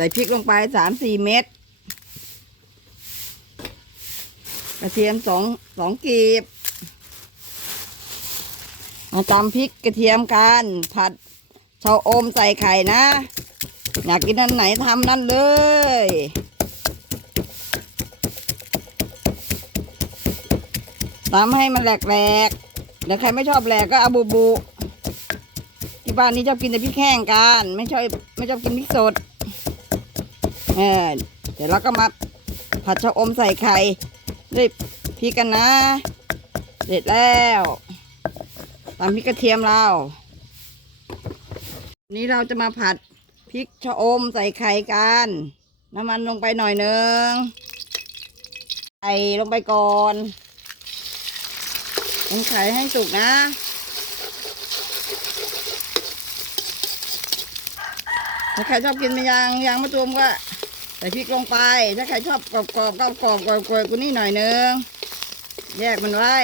ใส่พริกลงไปสามสี่เม็ดกระเทียมสองสองกีบมาตำพริกกระเทียมกันผัดชาอมใส่ไข่นะ อยากกินอันไหนทำนั่นเลยตำให้มันแหลกๆเดี๋ยวใครไม่ชอบแหลกก็เอาบูบูที่บ้านนี้ชอบกินแต่พริกแห้งกัน ไม่ชอบไม่ชอบกินพริกสด เดี๋ยวเราก็มาผัดชะอมใส่ไข่ด้วยพริกกันนะ เสร็จแล้วตามพริกกระเทียมเราวันนี้เราจะมาผัดพริกชะอมใส่ไข่กัน น้ำมันลงไปหน่อยหนึงไข่ลงไปก่อนคนไข่ให้สุกนะใครชอบกินมันยางยางมะตูมก็ ใส่พริกลงไป ถ้าใครชอบกรอบกรอบๆก็กรอบกรอบกรอบกูนี่หน่อยนึง แยกมันไว้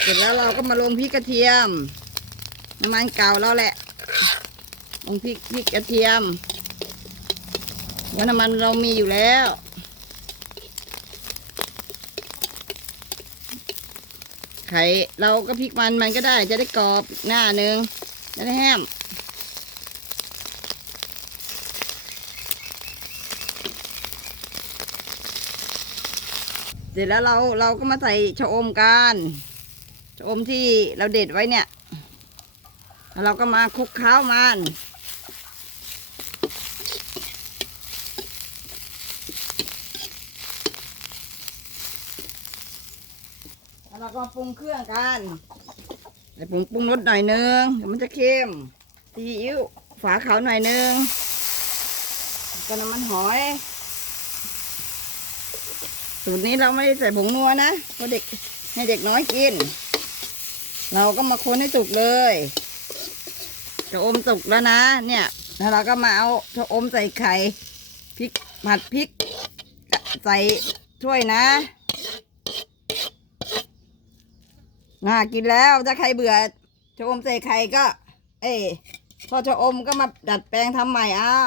เสร็จแล้วเราก็มาลงพริกกระเทียม น้ำมันเก่าเราแหละ ลงพริกพริกกระเทียมว่าน้ำมันเรามีอยู่แล้ว ไข่เราก็พริกมันมันก็ได้จะได้กรอบหน้าหนึ่งจะได้แห้ม เสร็จแล้วเราเราก็มาใส่ชะอมกันชะอมที่เราเด็ดไว้เนี่ยเราก็มาคลุกเคล้ามันแล้วเราก็ปรุงเครื่องกันใส่ปรุงปรุงรสหน่อยนึงเดี๋ยวมันจะเค็มซีอิ๊วฝาขาวหน่อยนึงก็น้ำมันหอย สูตรนี้เราไม่ได้ใส่ผงนัวนะเพราะเด็กให้เด็กน้อยกิน เราก็มาคนให้สุกเลยจะอมสุกแล้วนะ เนี่ย แล้วเราก็มาเอาชะอมใส่ไข่พริกผัดพริก ใส่ถ้วยนะน่ากินแล้วถ้าใครเบื่อชะอมใส่ไข่ก็ เอ้พอชะอมก็มาดัดแปลงทำใหม่เอา